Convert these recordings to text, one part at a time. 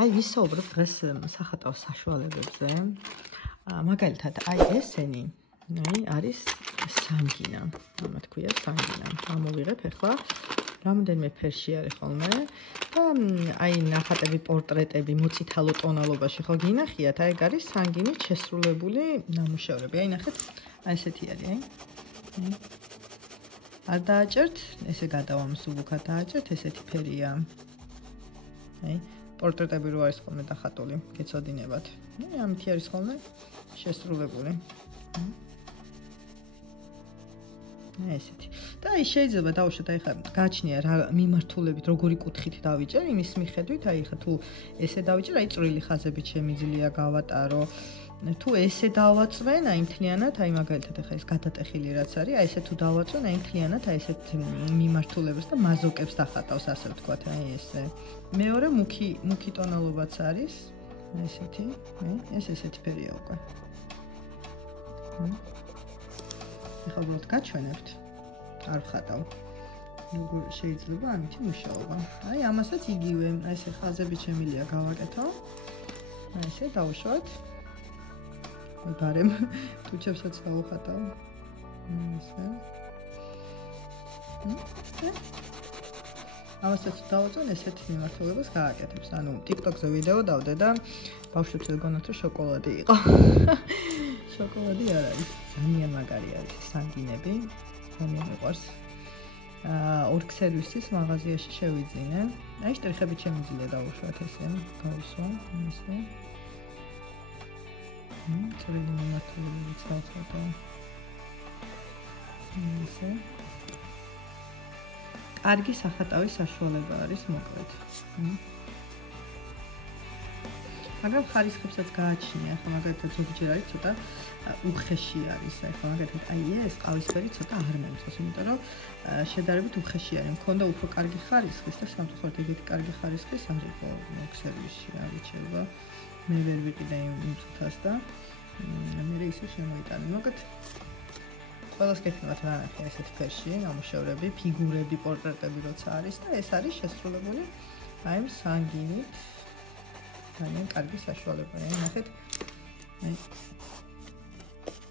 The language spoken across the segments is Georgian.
აი ვისაუბრობ დღეს სახატავ საშუალებებზე. მაგალითად, აი ესენი, არის სანგინა. ამათ ქვია სანგინა. ამოვიღებ ახლა რამდენიმე ფერში არის ხოლმე და აი ნახატები, პორტრეტები მოწითალო ტონალობაში ხო გინახიათ, აი ეგ არის სანგინით შესრულებული ნამუშევრები. აი ნახეთ, აი ესეთი არის, აი. არ დააჭერთ, ესე გადავამსუბუქად დააჭერთ, ესეთი ფერია. აი პორტრეტები რო არის ხოლმე დახატული, გეცოდინებათ. ამითი არის ხოლმე შესრულებული. ესეთი. და აი შეიძლება დავუშვათ, აი ხა გააჩნია რა მიმართულებით, როგორი კუთხით დავიჭერ, იმის მიხედვით, აი ხა თუ ესე დავიჭერ, აი წვრილი ხაზებით შემიძლია გავატარო. თუ ესე დავაწვენ, აი მთლიანად, აი მაგალითად ახლა ეს გადატეხილი რაც არის, აი ესე თუ დავაწვენ, აი მთლიანად აი ესეთ მიმართულებას და მაზოკებს დახატავს, ასე ვთქვათ, აი ესე. მეორე მუქი ტონალობაც არის, აი ესეთი, ეს ესეთი ფერია უკვე. ახლა უბრალოდ გაჩვენებთ, არ ვხატავ. როგორ შეიძლება ამითი მუშაობა. აი ამასაც იგივე, აი ესე ხაზებით შემიძლია გავაკეთო. აი ესე დავუშვათ. გარემ ტუჩებსაც დავხატავ. ესე. ამასაც დავაწვენ ესეთ მიმართულებას გააკეთებს. ანუ TikTok-ზე ვიდეო დავდე და ბავშვებს ვეგონოთ, რომ შოკოლადი იყო. შოკოლადი არ არის. ძალიან მაგარი არის სანგინები. ძალიან მიყვარს. ორგ სერვისის მაღაზიაში შევიძინე. აი შტრიხებით შემიძლია დავუშვათ ესე. გავუსვა, ესე. წვრილი მიმართულებიც დავხატავ. ესე. კარგი სახატავის საშუალება არის მოკლედ. მაგრამ ხარისხებსაც გააჩნია, ახლა მაგალითად ზოგჯერ არის ცოტა უხეში არის, ახლა მაგალითად აი ეს ყავისფერი ცოტა არ მომწონს, იმიტომ რომ შედარებით უხეში არის. მქონდა უფრო კარგი ხარისხის და სამწუხაროდ ეგეთი კარგი ხარისხის არ იყო მოქსერვისში, არ იცოდა. მე ვერ ვიყიდე იმ წუთას და მე ისე შემოიტანე. მოგეთ ყველას გექნებათ რა ნახე ესეთ ფერში, ნამუშევრები, ფიგურები, პორტრეტები როცა არის და ეს არის შესრულებული აი სანგინით. ძალიან კარგი საშუალებაა. ნახეთ.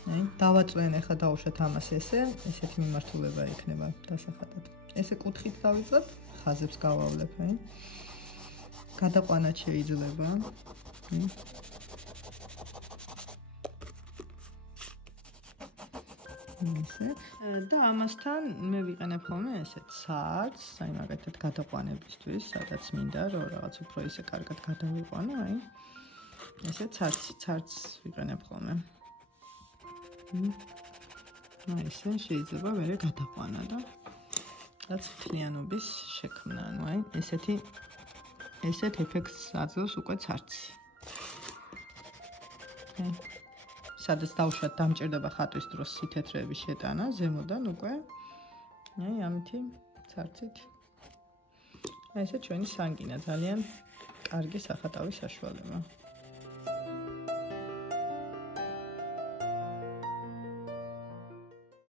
აი დავაწვენ ახლა დავუშვათ ამას ესე, ესეთი მიმართულება იქნება დასახატად. ესე კუთხით დავიწყებ, ხაზებს გავავლებ, აი. გადაყვანაც შეიძლება. ესე და ამასთან მე ვიყენებ ხოლმე ესეთ სარცს, აი მაგათად გადაყვანებისთვის, სადაც მინდა რომ რაღაც უფრო ისე კარგად გადავიყვანო, აი. ესეთ სარცს ვიყენებ ხოლმე. აი ესე შეიძლება მერე გადაყვანა და რაც მთლიანობის შექმნა, ანუ აი ესეთ ეფექტს აძლევს უკვე სარცი. სადაც დავუშვათ დამჭირდება ხატვის დროს სითეთრეების შეტანა ზემოდან უკვე აი ამითი სარცით. აი ესე ჩვენი სანგინა ძალიან კარგი სახატავის საშუალება.